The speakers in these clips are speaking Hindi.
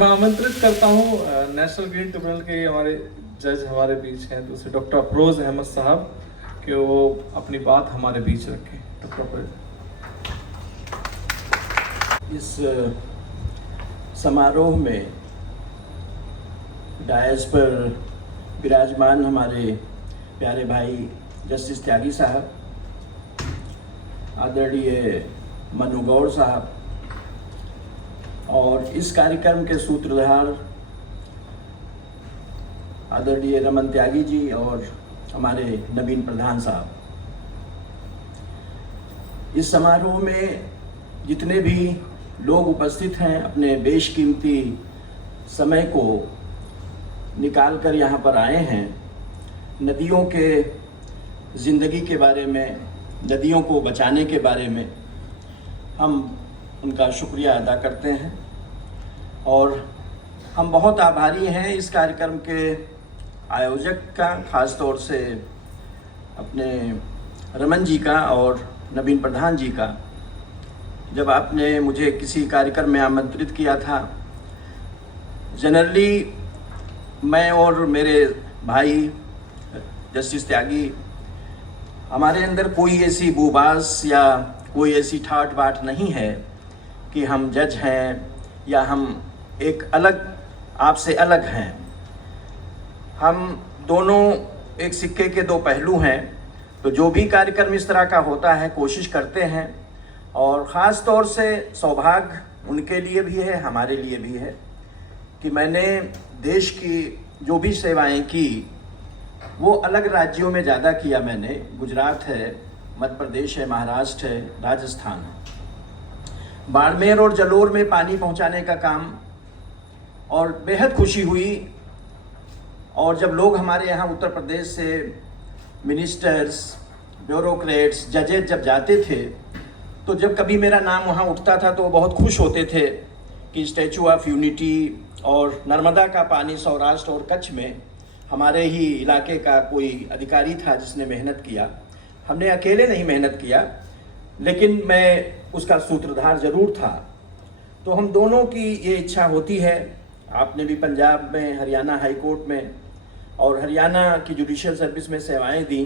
मैं आमंत्रित करता हूँ नेशनल ग्रीन ट्रिब्यूनल के हमारे जज हमारे बीच हैं, दूसरे डॉक्टर अफरोज अहमद साहब, कि वो अपनी बात हमारे बीच रखें। डॉक्टर अफरोज। इस समारोह में डायस पर विराजमान हमारे प्यारे भाई जस्टिस त्यागी साहब, आदरणीय मनु गौड़ साहब, और इस कार्यक्रम के सूत्रधार आदरणीय रमन त्यागी जी और हमारे नवीन प्रधान साहब। इस समारोह में जितने भी लोग उपस्थित हैं अपने बेशकीमती समय को निकाल कर यहाँ पर आए हैं, नदियों के ज़िंदगी के बारे में, नदियों को बचाने के बारे में हम उनका शुक्रिया अदा करते हैं। और हम बहुत आभारी हैं इस कार्यक्रम के आयोजक का, ख़ास तौर से अपने रमन जी का और नवीन प्रधान जी का। जब आपने मुझे किसी कार्यक्रम में आमंत्रित किया था, जनरली मैं और मेरे भाई जस्टिस त्यागी, हमारे अंदर कोई ऐसी बुबास या कोई ऐसी ठाट बाट नहीं है कि हम जज हैं या हम एक अलग, आपसे अलग हैं। हम दोनों एक सिक्के के दो पहलू हैं। तो जो भी कार्यक्रम इस तरह का होता है, कोशिश करते हैं, और ख़ास तौर से सौभाग्य उनके लिए भी है, हमारे लिए भी है, कि मैंने देश की जो भी सेवाएं की वो अलग राज्यों में ज़्यादा किया। मैंने गुजरात है, मध्य प्रदेश है, महाराष्ट्र है, राजस्थान है, बाड़मेर और जलोर में पानी पहुंचाने का काम, और बेहद खुशी हुई। और जब लोग हमारे यहाँ उत्तर प्रदेश से मिनिस्टर्स, ब्यूरोक्रेट्स, जजेज जब जाते थे, तो जब कभी मेरा नाम वहाँ उठता था तो वो बहुत खुश होते थे कि स्टैचू ऑफ यूनिटी और नर्मदा का पानी सौराष्ट्र और कच्छ में हमारे ही इलाके का कोई अधिकारी था जिसने मेहनत किया। हमने अकेले नहीं मेहनत किया, लेकिन मैं उसका सूत्रधार ज़रूर था। तो हम दोनों की ये इच्छा होती है। आपने भी पंजाब में, हरियाणा हाई कोर्ट में और हरियाणा की जुडिशियल सर्विस में सेवाएं दी,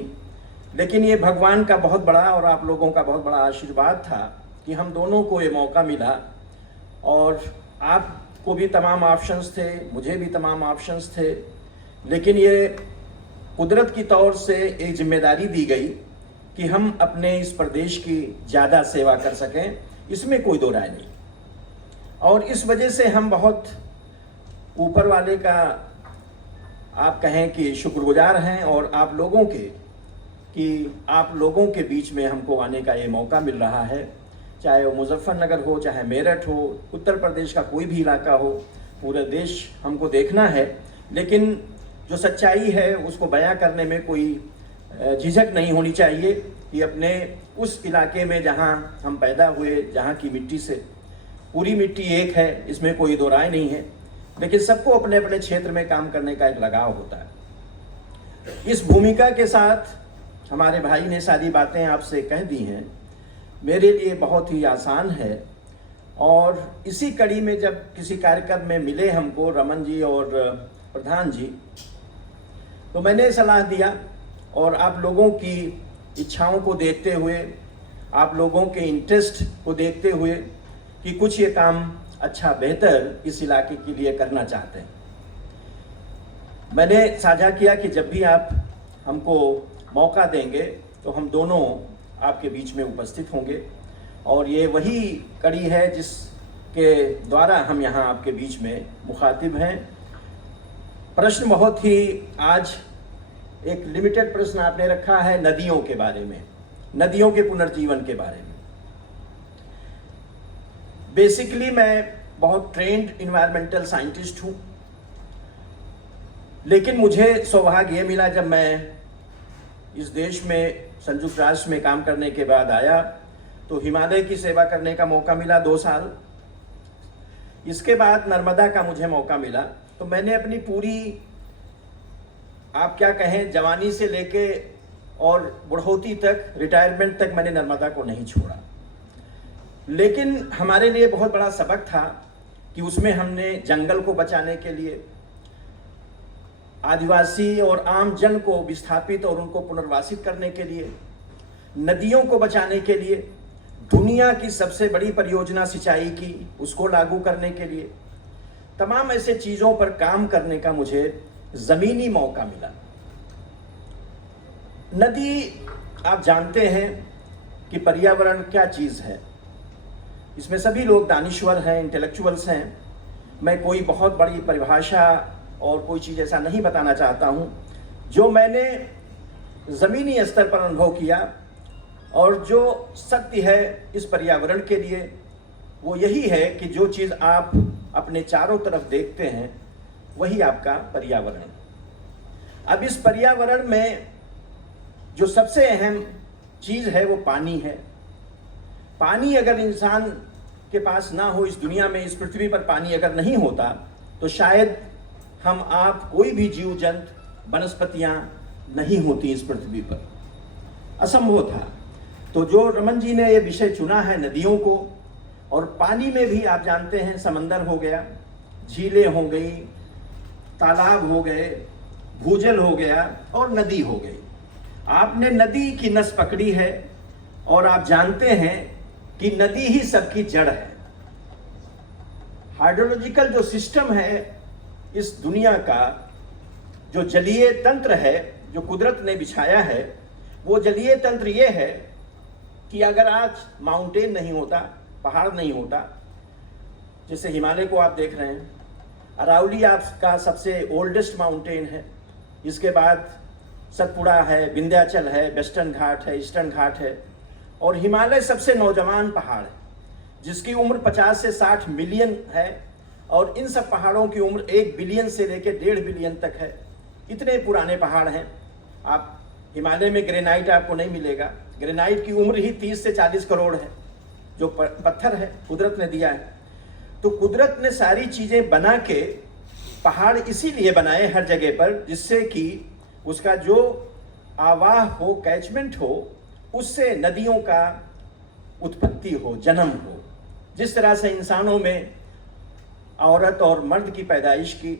लेकिन ये भगवान का बहुत बड़ा और आप लोगों का बहुत बड़ा आशीर्वाद था कि हम दोनों को ये मौका मिला। और आपको भी तमाम ऑप्शंस थे, मुझे भी तमाम ऑप्शंस थे, लेकिन ये कुदरत की तौर से एक जिम्मेदारी दी गई कि हम अपने इस प्रदेश की ज़्यादा सेवा कर सकें, इसमें कोई दो राय नहीं। और इस वजह से हम बहुत ऊपर वाले का, आप कहें कि शुक्रगुजार हैं, और आप लोगों के, कि आप लोगों के बीच में हमको आने का ये मौका मिल रहा है। चाहे वो मुजफ्फरनगर हो, चाहे मेरठ हो, उत्तर प्रदेश का कोई भी इलाका हो, पूरा देश हमको देखना है। लेकिन जो सच्चाई है उसको बयां करने में कोई झिझक नहीं होनी चाहिए कि अपने उस इलाके में जहां हम पैदा हुए, जहां की मिट्टी से, पूरी मिट्टी एक है, इसमें कोई दो राय नहीं है, लेकिन सबको अपने अपने क्षेत्र में काम करने का एक लगाव होता है। इस भूमिका के साथ हमारे भाई ने सारी बातें आपसे कह दी हैं, मेरे लिए बहुत ही आसान है। और इसी कड़ी में जब किसी कार्यक्रम में मिले हमको रमन जी और प्रधान जी, तो मैंने सलाह दिया, और आप लोगों की इच्छाओं को देखते हुए, आप लोगों के इंटरेस्ट को देखते हुए कि कुछ ये काम अच्छा, बेहतर इस इलाके के लिए करना चाहते हैं, मैंने साझा किया कि जब भी आप हमको मौका देंगे तो हम दोनों आपके बीच में उपस्थित होंगे। और ये वही कड़ी है जिसके द्वारा हम यहाँ आपके बीच में मुखातिब हैं। प्रश्न बहुत ही, आज एक लिमिटेड प्रश्न आपने रखा है नदियों के बारे में, नदियों के पुनर्जीवन के बारे में। बेसिकली मैं बहुत ट्रेंड इन्वायरमेंटल साइंटिस्ट हूँ, लेकिन मुझे सौभाग्य ये मिला जब मैं इस देश में संयुक्त राष्ट्र में काम करने के बाद आया, तो हिमालय की सेवा करने का मौका मिला 2 साल। इसके बाद नर्मदा का मुझे मौका मिला। तो मैंने अपनी पूरी, आप क्या कहें, जवानी से लेके और बुढ़ौती तक, रिटायरमेंट तक मैंने नर्मदा को नहीं छोड़ा। लेकिन हमारे लिए बहुत बड़ा सबक था कि उसमें हमने जंगल को बचाने के लिए, आदिवासी और आम जन को विस्थापित और उनको पुनर्वासित करने के लिए, नदियों को बचाने के लिए, दुनिया की सबसे बड़ी परियोजना सिंचाई की उसको लागू करने के लिए, तमाम ऐसे चीज़ों पर काम करने का मुझे ज़मीनी मौका मिला। नदी, आप जानते हैं कि पर्यावरण क्या चीज़ है। इसमें सभी लोग दानिश्वर हैं, इंटेलेक्चुअल्स हैं। मैं कोई बहुत बड़ी परिभाषा और कोई चीज़ ऐसा नहीं बताना चाहता हूँ। जो मैंने ज़मीनी स्तर पर अनुभव किया और जो सत्य है इस पर्यावरण के लिए, वो यही है कि जो चीज़ आप अपने चारों तरफ देखते हैं वही आपका पर्यावरण। अब इस पर्यावरण में जो सबसे अहम चीज़ है वो पानी है। पानी अगर इंसान के पास ना हो, इस दुनिया में, इस पृथ्वी पर पानी अगर नहीं होता, तो शायद हम आप कोई भी जीव जंतु, वनस्पतियां नहीं होती इस पृथ्वी पर, असंभव था। तो जो रमन जी ने ये विषय चुना है नदियों को, और पानी में भी आप जानते हैं समंदर हो गया, झीलें हो गई, तालाब हो गए, भूजल हो गया और नदी हो गई। आपने नदी की नस पकड़ी है और आप जानते हैं कि नदी ही सबकी जड़ है। हाइड्रोलॉजिकल जो सिस्टम है इस दुनिया का, जो जलीय तंत्र है जो कुदरत ने बिछाया है, वो जलीय तंत्र ये है कि अगर आज माउंटेन नहीं होता, पहाड़ नहीं होता, जैसे हिमालय को आप देख रहे हैं, अरावली आपका सबसे ओल्डेस्ट माउंटेन है, इसके बाद सतपुड़ा है, विंध्याचल है, वेस्टर्न घाट है, ईस्टर्न घाट है, और हिमालय सबसे नौजवान पहाड़ है जिसकी उम्र 50 से 60 मिलियन है, और इन सब पहाड़ों की उम्र 1 बिलियन से लेकर 1.5 बिलियन तक है। इतने पुराने पहाड़ हैं। आप हिमालय में ग्रेनाइट आपको नहीं मिलेगा। ग्रेनाइट की उम्र ही 30 से 40 करोड़ है, जो पत्थर है कुदरत ने दिया है। तो कुदरत ने सारी चीज़ें बना के पहाड़ इसीलिए बनाए हर जगह पर, जिससे कि उसका जो आवाह हो, कैचमेंट हो, उससे नदियों का उत्पत्ति हो, जन्म हो। जिस तरह से इंसानों में औरत और मर्द की पैदाइश की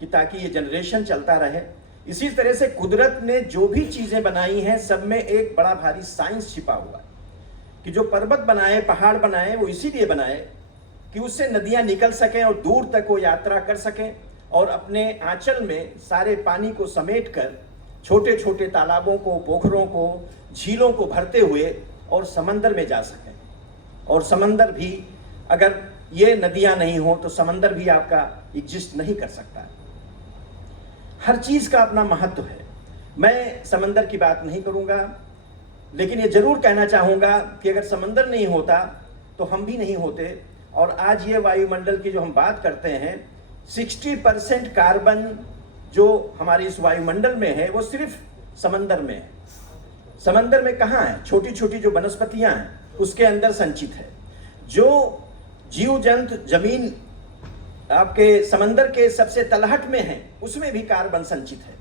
कि ताकि ये जनरेशन चलता रहे, इसी तरह से कुदरत ने जो भी चीज़ें बनाई हैं सब में एक बड़ा भारी साइंस छिपा हुआ है। कि जो पर्वत बनाए, पहाड़ बनाए, वो इसीलिए बनाए कि उससे नदियाँ निकल सकें और दूर तक वो यात्रा कर सकें, और अपने आंचल में सारे पानी को समेट कर छोटे छोटे तालाबों को, पोखरों को, झीलों को भरते हुए और समंदर में जा सकें। और समंदर भी, अगर ये नदियां नहीं हो तो समंदर भी आपका एग्जिस्ट नहीं कर सकता। हर चीज़ का अपना महत्व है। मैं समंदर की बात नहीं करूंगा, लेकिन ये जरूर कहना चाहूँगा कि अगर समंदर नहीं होता तो हम भी नहीं होते। और आज ये वायुमंडल की जो हम बात करते हैं, 60% कार्बन जो हमारे इस वायुमंडल में है वो सिर्फ समंदर में है। समंदर में कहाँ है? छोटी छोटी जो वनस्पतियाँ हैं उसके अंदर संचित है। जो जीव जंतु जमीन आपके समंदर के सबसे तलहट में है उसमें भी कार्बन संचित है।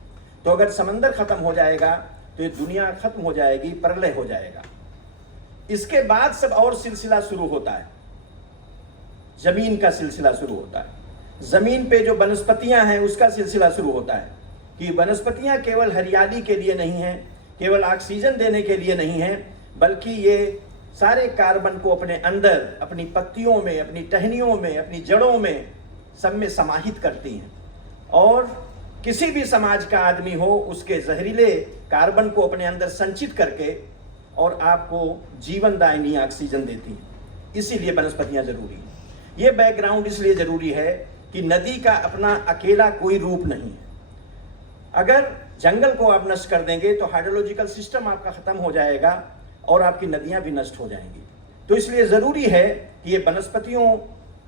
तो अगर समंदर खत्म हो जाएगा तो ये दुनिया खत्म हो जाएगी, प्रलय हो जाएगा। इसके बाद सब और सिलसिला शुरू होता है, जमीन का सिलसिला शुरू होता है। जमीन पे जो वनस्पतियां हैं उसका सिलसिला शुरू होता है कि वनस्पतियां केवल हरियाली के लिए नहीं हैं, केवल ऑक्सीजन देने के लिए नहीं हैं, बल्कि ये सारे कार्बन को अपने अंदर, अपनी पत्तियों में, अपनी टहनियों में, अपनी जड़ों में, सब में समाहित करती हैं। और किसी भी समाज का आदमी हो, उसके जहरीले कार्बन को अपने अंदर संचित करके और आपको जीवनदायिनी ऑक्सीजन देती हैं। इसीलिए वनस्पतियां जरूरी हैं। ये बैकग्राउंड इसलिए जरूरी है कि नदी का अपना अकेला कोई रूप नहीं है। अगर जंगल को आप नष्ट कर देंगे तो हाइड्रोलॉजिकल सिस्टम आपका खत्म हो जाएगा और आपकी नदियां भी नष्ट हो जाएंगी। तो इसलिए जरूरी है कि ये वनस्पतियों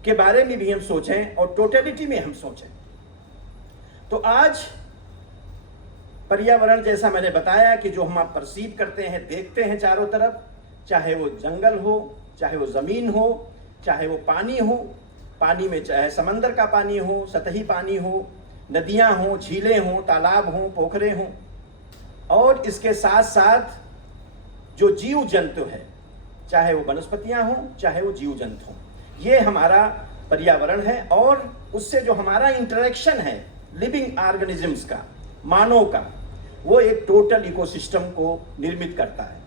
के बारे में भी हम सोचें और टोटलिटी में हम सोचें। तो आज पर्यावरण, जैसा मैंने बताया कि जो हम आप परसीव करते हैं, देखते हैं चारों तरफ, चाहे वो जंगल हो, चाहे वो जमीन हो, चाहे वो पानी हो, पानी में चाहे समंदर का पानी हो, सतही पानी हो, नदियां हो, झीलें हो, तालाब हो, पोखरे हों, और इसके साथ साथ जो जीव जंतु है, चाहे वो वनस्पतियां हों, चाहे वो जीव जंतु हों, ये हमारा पर्यावरण है और उससे जो हमारा इंटरेक्शन है लिविंग ऑर्गेनिजम्स का, मानव का, वो एक टोटल इकोसिस्टम को निर्मित करता है।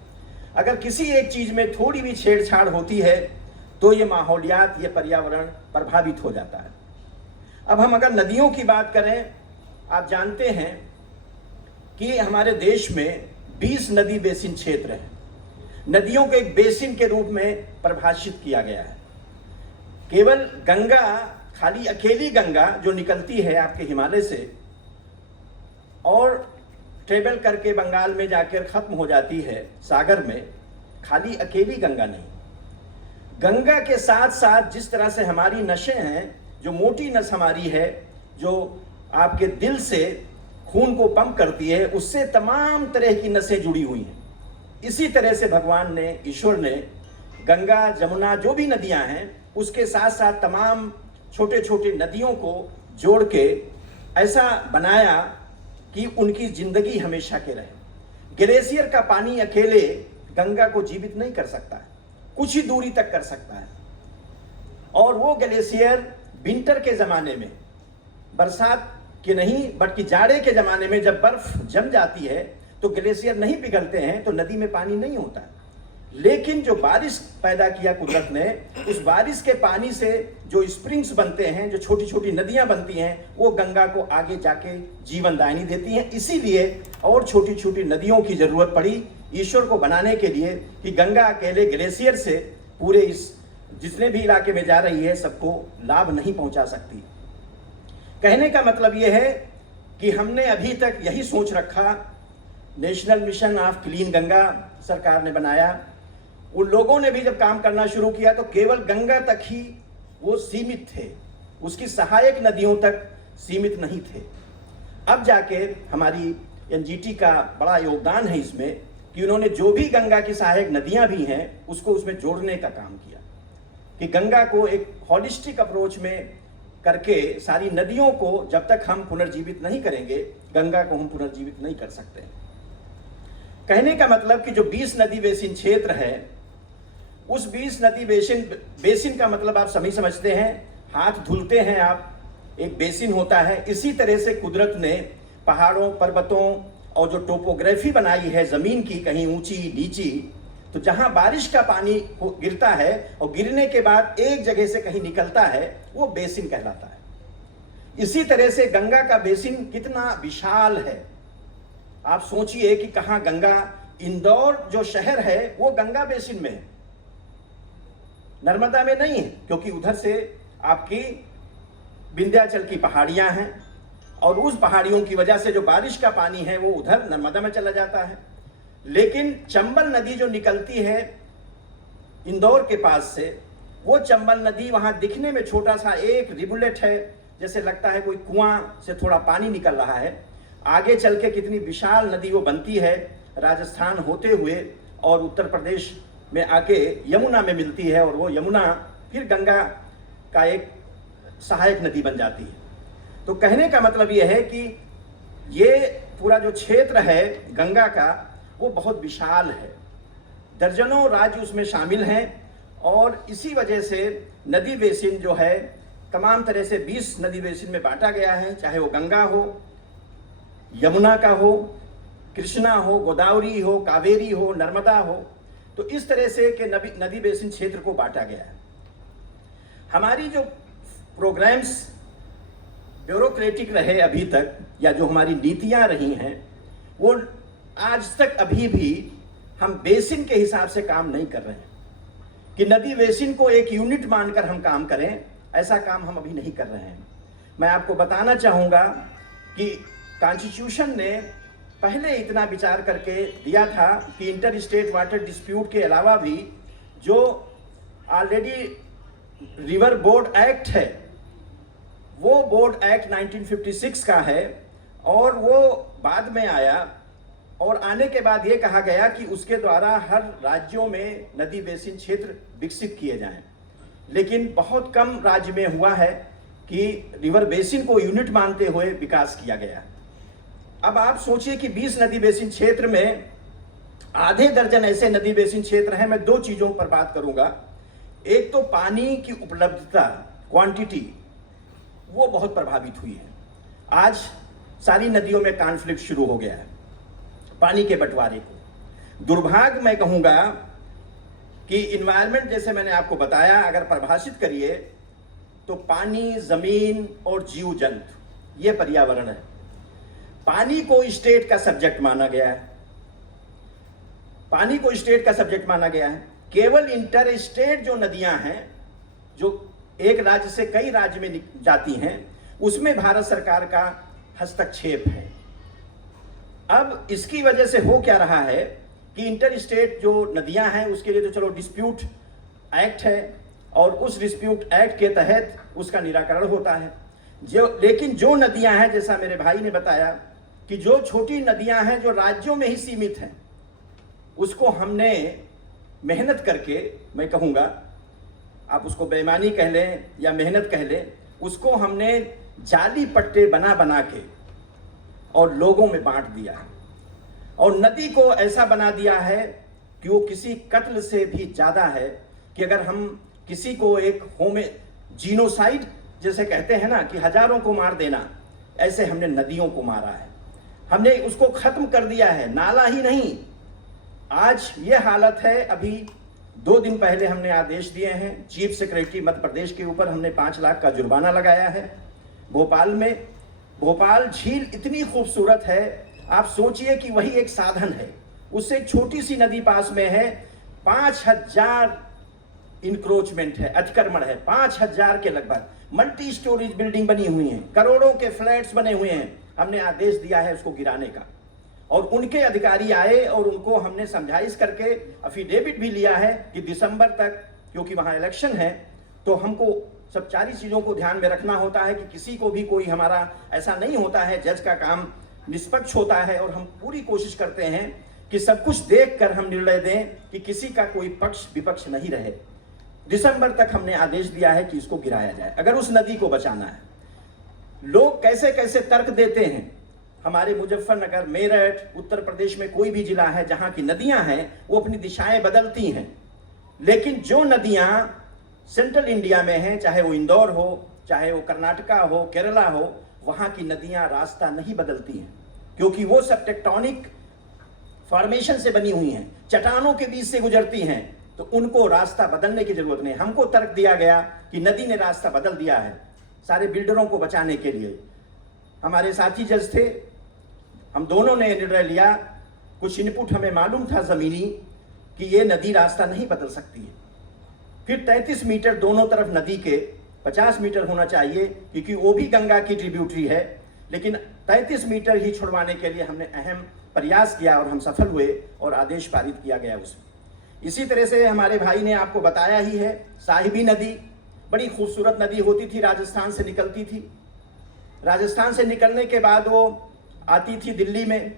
अगर किसी एक चीज में थोड़ी भी छेड़छाड़ होती है तो ये माहौलियात, ये पर्यावरण प्रभावित हो जाता है। अब हम अगर नदियों की बात करें, आप जानते हैं कि हमारे देश में 20 नदी बेसिन क्षेत्र हैं। नदियों को एक बेसिन के रूप में परिभाषित किया गया है। केवल गंगा, खाली अकेली गंगा जो निकलती है आपके हिमालय से और ट्रेवल करके बंगाल में जाकर खत्म हो जाती है सागर में, खाली अकेली गंगा नहीं, गंगा के साथ साथ जिस तरह से हमारी नसें हैं, जो मोटी नस हमारी है जो आपके दिल से खून को पंप करती है, उससे तमाम तरह की नसें जुड़ी हुई हैं। इसी तरह से भगवान ने, ईश्वर ने गंगा, जमुना, जो भी नदियां हैं उसके साथ साथ तमाम छोटे छोटे नदियों को जोड़ के ऐसा बनाया कि उनकी जिंदगी हमेशा के रहे। ग्लेशियर का पानी अकेले गंगा को जीवित नहीं कर सकता है, कुछ ही दूरी तक कर सकता है। और वो ग्लेशियर विंटर के ज़माने में, बरसात के नहीं बल्कि जाड़े के ज़माने में जब बर्फ जम जाती है तो ग्लेशियर नहीं पिघलते हैं, तो नदी में पानी नहीं होता है। लेकिन जो बारिश पैदा किया कुदरत ने, उस बारिश के पानी से जो स्प्रिंग्स बनते हैं, जो छोटी छोटी नदियां बनती हैं, वो गंगा को आगे जाके जीवनदायिनी देती हैं। इसीलिए और छोटी छोटी नदियों की जरूरत पड़ी ईश्वर को बनाने के लिए कि गंगा अकेले ग्लेशियर से पूरे इस जितने भी इलाके में जा रही है सबको लाभ नहीं पहुंचा सकती। कहने का मतलब यह है कि हमने अभी तक यही सोच रखा, national mission of clean Ganga सरकार ने बनाया, उन लोगों ने भी जब काम करना शुरू किया तो केवल गंगा तक ही वो सीमित थे, उसकी सहायक नदियों तक सीमित नहीं थे। अब जाके हमारी एनजीटी का बड़ा योगदान है इसमें कि उन्होंने जो भी गंगा की सहायक नदियां भी हैं उसको उसमें जोड़ने का काम किया कि गंगा को एक हॉलिस्टिक अप्रोच में करके सारी नदियों को जब तक हम पुनर्जीवित नहीं करेंगे, गंगा को हम पुनर्जीवित नहीं कर सकते। कहने का मतलब कि जो 20 नदी बेसिन क्षेत्र है, उस 20 नदी बेसिन का मतलब आप सभी समझते हैं, हाथ धुलते हैं आप, एक बेसिन होता है। इसी तरह से कुदरत ने पहाड़ों, पर्वतों और जो टोपोग्राफी बनाई है जमीन की, कहीं ऊंची नीची, तो जहां बारिश का पानी गिरता है और गिरने के बाद एक जगह से कहीं निकलता है, वो बेसिन कहलाता है। इसी तरह से गंगा का बेसिन कितना विशाल है। आप सोचिए कि कहां गंगा, इंदौर जो शहर है वो गंगा बेसिन में है, नर्मदा में नहीं है, क्योंकि उधर से आपकी विंध्याचल की पहाड़ियां हैं और उस पहाड़ियों की वजह से जो बारिश का पानी है वो उधर नर्मदा में चला जाता है। लेकिन चंबल नदी जो निकलती है इंदौर के पास से, वो चंबल नदी वहां दिखने में छोटा सा एक रिवुलेट है, जैसे लगता है कोई कुआं से थोड़ा पानी निकल रहा है। आगे चल के कितनी विशाल नदी वो बनती है, राजस्थान होते हुए और उत्तर प्रदेश में आके यमुना में मिलती है, और वो यमुना फिर गंगा का एक सहायक नदी बन जाती है। तो कहने का मतलब ये है कि ये पूरा जो क्षेत्र है गंगा का वो बहुत विशाल है, दर्जनों राज्य उसमें शामिल हैं, और इसी वजह से नदी बेसिन जो है तमाम तरह से 20 नदी बेसिन में बांटा गया है, चाहे वो गंगा हो, यमुना का हो, कृष्णा हो, गोदावरी हो, कावेरी हो, नर्मदा हो। तो इस तरह से के नदी बेसिन क्षेत्र को बांटा गया है। हमारी जो प्रोग्राम्स ब्यूरोक्रेटिक रहे अभी तक, या जो हमारी नीतियां रही हैं, वो आज तक अभी भी हम बेसिन के हिसाब से काम नहीं कर रहे हैं कि नदी बेसिन को एक यूनिट मानकर हम काम करें, ऐसा काम हम अभी नहीं कर रहे हैं। मैं आपको बताना चाहूँगा कि कॉन्स्टिट्यूशन ने पहले इतना विचार करके दिया था कि इंटर स्टेट वाटर डिस्प्यूट के अलावा भी जो ऑलरेडी रिवर बोर्ड एक्ट है, वो बोर्ड एक्ट 1956 का है, और वो बाद में आया, और आने के बाद ये कहा गया कि उसके द्वारा हर राज्यों में नदी बेसिन क्षेत्र विकसित किए जाएं। लेकिन बहुत कम राज्य में हुआ है कि रिवर बेसिन को यूनिट मानते हुए विकास किया गया। अब आप सोचिए कि 20 नदी बेसिन क्षेत्र में आधे दर्जन ऐसे नदी बेसिन क्षेत्र हैं। मैं दो चीजों पर बात करूंगा। एक तो पानी की उपलब्धता, क्वांटिटी वो बहुत प्रभावित हुई है। आज सारी नदियों में कॉन्फ्लिक्ट शुरू हो गया है पानी के बंटवारे को। दुर्भाग्य मैं कहूँगा कि इन्वायरमेंट, जैसे मैंने आपको बताया, अगर परिभाषित करिए तो पानी, जमीन और जीव जंतु, ये पर्यावरण है। पानी को स्टेट का सब्जेक्ट माना गया है, पानी को स्टेट का सब्जेक्ट माना गया है। केवल इंटर स्टेट जो नदियां हैं, जो एक राज्य से कई राज्य में जाती हैं, उसमें भारत सरकार का हस्तक्षेप है। अब इसकी वजह से हो क्या रहा है कि इंटर स्टेट जो नदियां हैं उसके लिए तो चलो डिस्प्यूट एक्ट है, और उस डिस्प्यूट एक्ट के तहत उसका निराकरण होता है। लेकिन जो नदियां हैं, जैसा मेरे भाई ने बताया कि जो छोटी नदियां हैं जो राज्यों में ही सीमित हैं, उसको हमने मेहनत करके, मैं कहूँगा आप उसको बेईमानी कह लें या मेहनत कह लें, उसको हमने जाली पट्टे बना बना के और लोगों में बांट दिया है, और नदी को ऐसा बना दिया है कि वो किसी कत्ल से भी ज़्यादा है। कि अगर हम किसी को एक जीनोसाइड जैसे कहते हैं ना, कि हजारों को मार देना, ऐसे हमने नदियों को मारा है, हमने उसको खत्म कर दिया है। नाला ही नहीं, आज ये हालत है। अभी 2 दिन पहले हमने आदेश दिए हैं चीफ सेक्रेटरी मध्य प्रदेश के ऊपर, हमने 5 लाख का जुर्माना लगाया है। भोपाल में, भोपाल झील इतनी खूबसूरत है, आप सोचिए कि वही एक साधन है, उससे एक छोटी सी नदी पास में है, 5000 इंक्रोचमेंट है, अतिक्रमण है, 5000 के लगभग। मल्टी स्टोरेज बिल्डिंग बनी हुई हैं, करोड़ों के फ्लैट्स बने हुए हैं। हमने आदेश दिया है उसको गिराने का, और उनके अधिकारी आए और उनको हमने समझाइश करके अफिडेविट भी लिया है कि दिसंबर तक, क्योंकि वहां इलेक्शन है, तो हमको सब सारी चीजों को ध्यान में रखना होता है कि किसी को भी कोई हमारा ऐसा नहीं होता है। जज का काम निष्पक्ष होता है, और हम पूरी कोशिश करते हैं कि सब कुछ देखकर हम निर्णय दें कि किसी का कोई पक्ष विपक्ष नहीं रहे। दिसंबर तक हमने आदेश दिया है कि इसको गिराया जाए, अगर उस नदी को बचाना है। लोग कैसे कैसे तर्क देते हैं। हमारे मुजफ्फरनगर, मेरठ, उत्तर प्रदेश में कोई भी जिला है जहां की नदियां हैं, वो अपनी दिशाएं बदलती हैं, लेकिन जो नदियां सेंट्रल इंडिया में हैं, चाहे वो इंदौर हो, चाहे वो कर्नाटका हो, केरला हो, वहां की नदियां रास्ता नहीं बदलती हैं, क्योंकि वो सब टेक्टोनिक फॉर्मेशन से बनी हुई हैं, चट्टानों के बीच से गुजरती हैं, तो उनको रास्ता बदलने की जरूरत नहीं। हमको तर्क दिया गया कि नदी ने रास्ता बदल दिया है सारे बिल्डरों को बचाने के लिए। हमारे साथी जज थे, हम दोनों ने निर्णय लिया, कुछ इनपुट हमें मालूम था जमीनी, कि ये नदी रास्ता नहीं बदल सकती है। फिर 33 मीटर दोनों तरफ नदी के, 50 मीटर होना चाहिए क्योंकि वो भी गंगा की ट्रिब्यूटरी है, लेकिन 33 मीटर ही छुड़वाने के लिए हमने अहम प्रयास किया और हम सफल हुए और आदेश पारित किया गया उसमें। इसी तरह से हमारे भाई ने आपको बताया ही है, साहिबी नदी बड़ी खूबसूरत नदी होती थी, राजस्थान से निकलती थी। राजस्थान से निकलने के बाद वो आती थी दिल्ली में,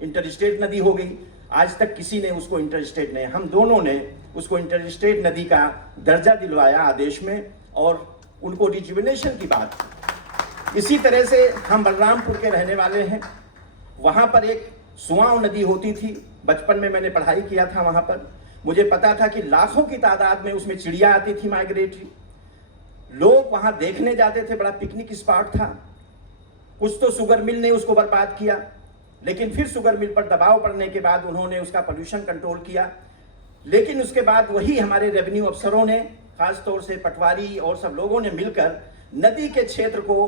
इंटरस्टेट नदी हो गई। आज तक किसी ने उसको इंटरस्टेट नहीं, हम दोनों ने उसको इंटरस्टेट नदी का दर्जा दिलवाया आदेश में, और उनको रिजुविनेशन की बात की। इसी तरह से हम बलरामपुर के रहने वाले हैं, वहाँ पर एक सुआव नदी होती थी, बचपन में मैंने पढ़ाई किया था वहाँ पर, मुझे पता था कि लाखों की तादाद में उसमें चिड़िया आती थी माइग्रेटरी, लोग वहाँ देखने जाते थे, बड़ा पिकनिक स्पॉट था। कुछ तो शुगर मिल ने उसको बर्बाद किया, लेकिन फिर शुगर मिल पर दबाव पड़ने के बाद उन्होंने उसका पोल्यूशन कंट्रोल किया। लेकिन उसके बाद वही हमारे रेवेन्यू अफसरों ने, खास तौर से पटवारी और सब लोगों ने मिलकर नदी के क्षेत्र को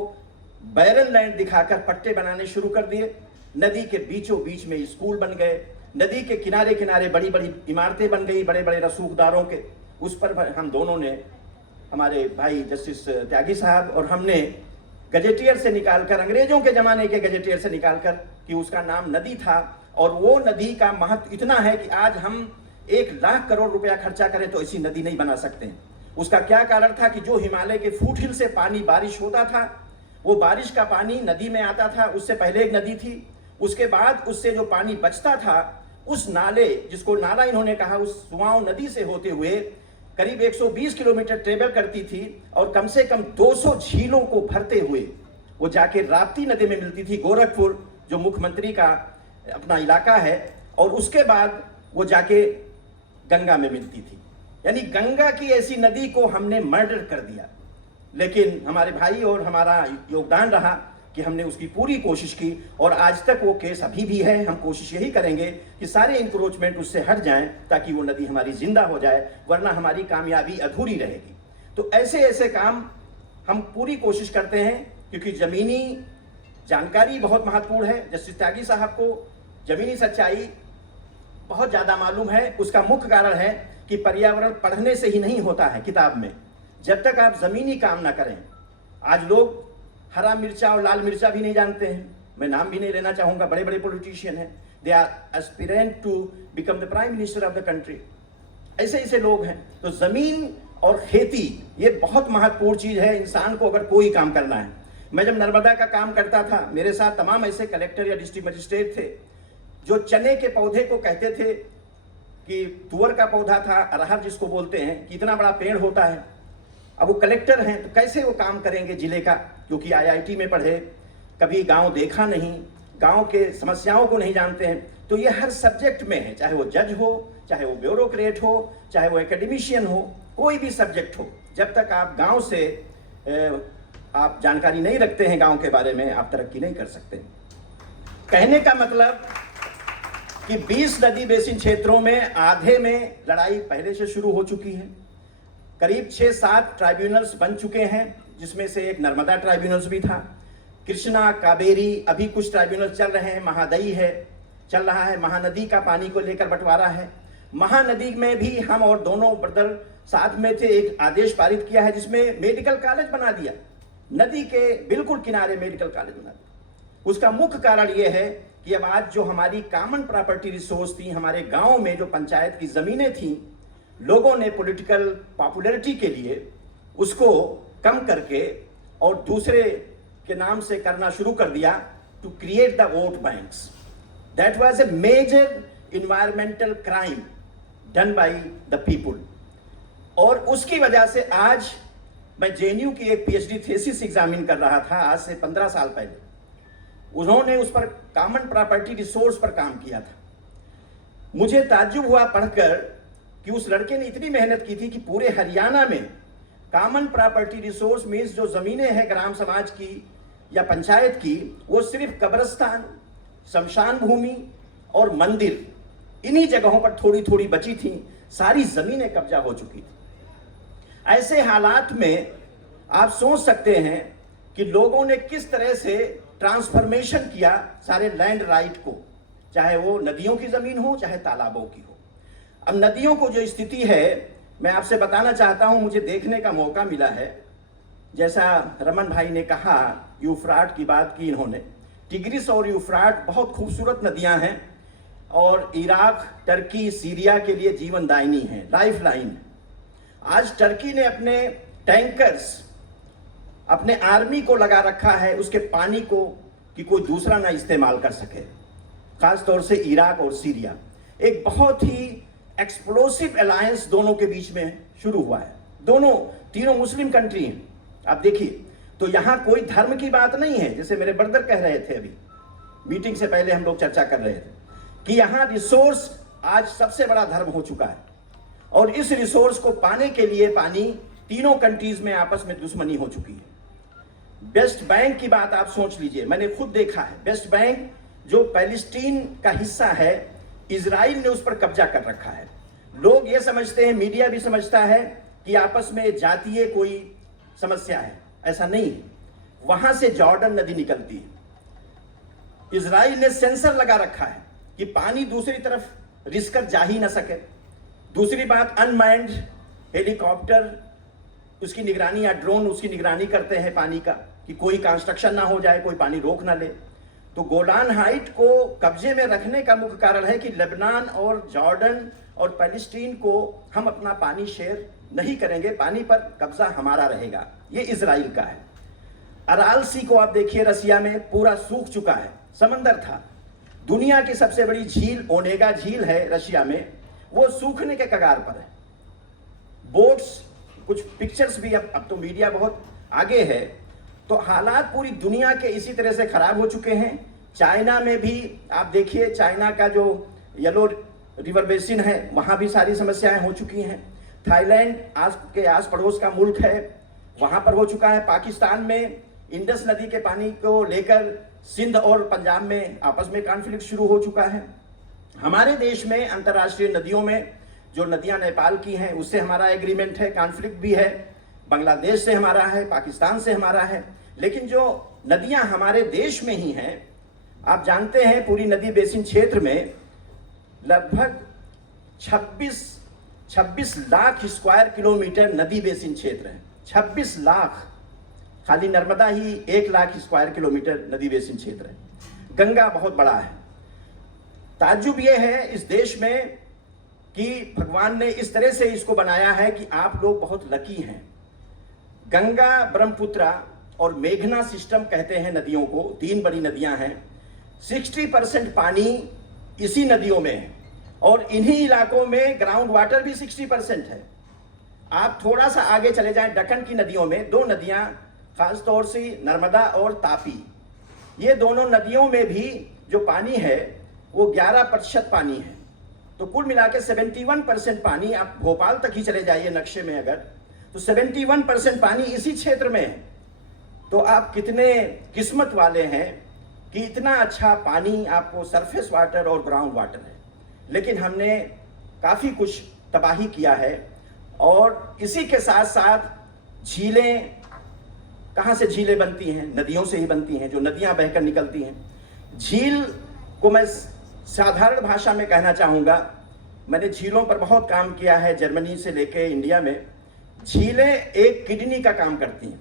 बैरन लैंड दिखाकर पट्टे बनाने शुरू कर दिए। नदी के बीचों बीच में स्कूल बन गए, नदी के किनारे किनारे बड़ी बड़ी इमारतें बन गई, बड़े बड़े रसूखदारों के। उस पर हम दोनों ने, हमारे भाई जस्टिस त्यागी साहब और हमने गजेटियर से निकालकर, अंग्रेजों के जमाने के गजेटियर से निकालकर, कि उसका नाम नदी था, और वो नदी का महत्व इतना है कि आज हम 1 लाख करोड़ रुपया खर्चा करें तो ऐसी नदी नहीं बना सकते। उसका क्या कारण था कि जो हिमालय के फुट हिल से पानी बारिश होता था, वो बारिश का पानी नदी में आता था। उससे पहले एक नदी थी, उसके बाद उससे जो पानी बचता था, उस नाले, जिसको नाला इन्होंने कहा, उस सुआव नदी से होते हुए करीब 120 किलोमीटर ट्रेवल करती थी, और कम से कम 200 झीलों को भरते हुए वो जाके राप्ती नदी में मिलती थी, गोरखपुर जो मुख्यमंत्री का अपना इलाका है, और उसके बाद वो जाके गंगा में मिलती थी। यानी गंगा की ऐसी नदी को हमने मर्डर कर दिया। लेकिन हमारे भाई और हमारा योगदान रहा कि हमने उसकी पूरी कोशिश की, और आज तक वो केस अभी भी है। हम कोशिश यही करेंगे कि सारे इंक्रोचमेंट उससे हट जाएं ताकि वो नदी हमारी जिंदा हो जाए, वरना हमारी कामयाबी अधूरी रहेगी। तो ऐसे ऐसे काम हम पूरी कोशिश करते हैं, क्योंकि ज़मीनी जानकारी बहुत महत्वपूर्ण है। जस्टिस त्यागी साहब को ज़मीनी सच्चाई बहुत ज़्यादा मालूम है। उसका मुख्य कारण है कि पर्यावरण पढ़ने से ही नहीं होता है किताब में, जब तक आप ज़मीनी काम ना करें। आज लोग हरा मिर्चा और लाल मिर्चा भी नहीं जानते हैं। मैं नाम भी नहीं लेना चाहूँगा, बड़े बड़े पॉलिटिशियन हैं, they are aspirant to become the prime minister of the country. ऐसे ऐसे लोग हैं। तो ज़मीन और खेती ये बहुत महत्वपूर्ण चीज़ है इंसान को अगर कोई काम करना है। मैं जब नर्मदा का काम करता था, मेरे साथ तमाम ऐसे कलेक्टर या डिस्ट्रिक्ट मजिस्ट्रेट थे जो चने के पौधे को कहते थे कि तुअर का पौधा था, अरहर जिसको बोलते हैं, कि इतना बड़ा पेड़ होता है। अब वो कलेक्टर हैं तो कैसे वो काम करेंगे जिले का, क्योंकि आईआईटी में पढ़े, कभी गांव देखा नहीं, गांव के समस्याओं को नहीं जानते हैं। तो ये हर सब्जेक्ट में है, चाहे वो जज हो, चाहे वो ब्यूरोक्रेट हो, चाहे वो एकेडमिशियन हो, कोई भी सब्जेक्ट हो, जब तक आप गांव से आप जानकारी नहीं रखते हैं गांव के बारे में, आप तरक्की नहीं कर सकते। कहने का मतलब कि 20 नदी बेसिन क्षेत्रों में आधे में लड़ाई पहले से शुरू हो चुकी है। करीब 6-7 ट्राइब्यूनल्स बन चुके हैं, जिसमें से एक नर्मदा ट्राइब्यूनल्स भी था। कृष्णा, कावेरी, अभी कुछ ट्राइब्यूनल चल रहे हैं, महादई है, चल रहा है, महानदी का पानी को लेकर बंटवारा है। महानदी में भी हम और दोनों ब्रदर साथ में थे, एक आदेश पारित किया है जिसमें मेडिकल कॉलेज बना दिया, नदी के बिल्कुल किनारे मेडिकल कॉलेज बना दिया। उसका मुख्य कारण यह है कि अब आज जो हमारी कॉमन प्रॉपर्टी रिसोर्स थी, हमारे गांव में जो पंचायत की जमीनें थी, लोगों ने पॉलिटिकल पॉपुलैरिटी के लिए उसको कम करके और दूसरे के नाम से करना शुरू कर दिया, to create the vote banks. That was a major environmental crime done by the people. और उसकी वजह से आज मैं जेएनयू की एक पीएचडी थीसिस एग्जामिन कर रहा था, आज से 15 साल पहले। उन्होंने उस पर कॉमन प्रॉपर्टी रिसोर्स पर काम किया था। मुझे ताज्जुब हुआ पढ़कर कि उस लड़के ने इतनी मेहनत की थी कि पूरे हरियाणा में कॉमन प्रॉपर्टी रिसोर्स मीन्स जो जमीनें हैं ग्राम समाज की या पंचायत की, वो सिर्फ कब्रिस्तान, शमशान भूमि और मंदिर, इन्हीं जगहों पर थोड़ी थोड़ी बची थी। सारी जमीनें कब्जा हो चुकी थी। ऐसे हालात में आप सोच सकते हैं कि लोगों ने किस तरह से ट्रांसफॉर्मेशन किया सारे लैंड राइट को, चाहे वो नदियों की जमीन हो, चाहे तालाबों की हो। अब नदियों को जो स्थिति है, मैं आपसे बताना चाहता हूं, मुझे देखने का मौका मिला है। जैसा रमन भाई ने कहा, यूफ्राट की बात की इन्होंने, टिग्रिस और यूफ्राट बहुत खूबसूरत नदियां हैं और इराक, टर्की, सीरिया के लिए जीवनदायिनी है, लाइफ लाइन। आज टर्की ने अपने टैंकर्स, अपने आर्मी को लगा रखा है उसके पानी को कि कोई दूसरा ना इस्तेमाल कर सके, खास तौर से इराक और सीरिया। एक बहुत ही एक्सप्लोसिव अलायंस दोनों के बीच में शुरू हुआ है। दोनों, तीनों मुस्लिम कंट्री हैं। आप देखिए, तो यहां कोई धर्म की बात नहीं है, जैसे मेरे ब्रदर कह रहे थे अभी मीटिंग से पहले हम लोग चर्चा कर रहे थे कि यहां रिसोर्स आज सबसे बड़ा धर्म हो चुका है, और इस रिसोर्स को पाने के लिए पानी, तीनों कंट्रीज में आपस में दुश्मनी हो चुकी है। वेस्ट बैंक की बात आप सोच लीजिए, मैंने खुद देखा है। वेस्ट बैंक जो पैलेस्टीन का हिस्सा है, इजराइल ने उस पर कब्जा कर रखा है। लोग ये समझते हैं, मीडिया भी समझता है कि आपस में जातीय कोई समस्या है, ऐसा नहीं है। वहां से जॉर्डन नदी निकलती है। इजराइल ने सेंसर लगा रखा है कि पानी दूसरी तरफ रिस कर जा ही ना सके। दूसरी बात, अनमैन्ड हेलीकॉप्टर उसकी निगरानी या ड्रोन उसकी निगरानी करते हैं पानी का, कि कोई कंस्ट्रक्शन ना हो जाए, कोई पानी रोक ना ले। तो गोलान हाइट को कब्जे में रखने का मुख्य कारण है कि लेबनान और जॉर्डन और पैलेस्टीन को हम अपना पानी शेयर नहीं करेंगे, पानी पर कब्जा हमारा रहेगा। ये इजराइल का है। अराल सी को आप देखिए, रसिया में पूरा सूख चुका है, समंदर था। दुनिया की सबसे बड़ी झील ओनेगा झील है रशिया में, वो सूखने के कगार पर है। बोट्स, कुछ पिक्चर्स भी, अब तो मीडिया बहुत आगे है, तो हालात पूरी दुनिया के इसी तरह से खराब हो चुके हैं। चाइना में भी आप देखिए, चाइना का जो येलो रिवर बेसिन है, वहां भी सारी समस्याएं हो चुकी हैं। थाईलैंड आज के आस पड़ोस का मुल्क है, वहां पर हो चुका है। पाकिस्तान में इंडस नदी के पानी को लेकर सिंध और पंजाब में आपस में कॉन्फ्लिक्ट शुरू हो चुका है। हमारे देश में अंतर्राष्ट्रीय नदियों में जो नदियां नेपाल की हैं उससे हमारा एग्रीमेंट है, कॉन्फ्लिक्ट भी है, बांग्लादेश से हमारा है, पाकिस्तान से हमारा है। लेकिन जो नदियां हमारे देश में ही हैं, आप जानते हैं पूरी नदी बेसिन क्षेत्र में लगभग 26 लाख स्क्वायर किलोमीटर नदी बेसिन क्षेत्र है। 26 लाख, खाली नर्मदा ही 1 लाख स्क्वायर किलोमीटर नदी बेसिन क्षेत्र है। गंगा बहुत बड़ा है। ताज्जुब यह है इस देश में कि भगवान ने इस तरह से इसको बनाया है कि आप लोग बहुत लकी हैं। गंगा, ब्रह्मपुत्रा और मेघना सिस्टम कहते हैं नदियों को, 3 बड़ी नदियां हैं। 60% पानी इसी नदियों में है और इन्हीं इलाकों में ग्राउंड वाटर भी 60% है। आप थोड़ा सा आगे चले जाएं दक्कन की नदियों में, 2 नदियां खास तौर से नर्मदा और तापी, ये दोनों नदियों में भी जो पानी है वो 11% पानी है। तो कुल मिला के 71% पानी, आप भोपाल तक ही चले जाइए नक्शे में अगर, तो 71% पानी इसी क्षेत्र में है। तो आप कितने किस्मत वाले हैं कि इतना अच्छा पानी आपको सरफेस वाटर और ग्राउंड वाटर है। लेकिन हमने काफ़ी कुछ तबाही किया है और इसी के साथ साथ झीलें, कहाँ से झीलें बनती हैं? नदियों से ही बनती हैं, जो नदियाँ बहकर निकलती हैं। झील को मैं साधारण भाषा में कहना चाहूँगा, मैंने झीलों पर बहुत काम किया है जर्मनी से लेके इंडिया में। झीलें एक किडनी का काम करती हैं।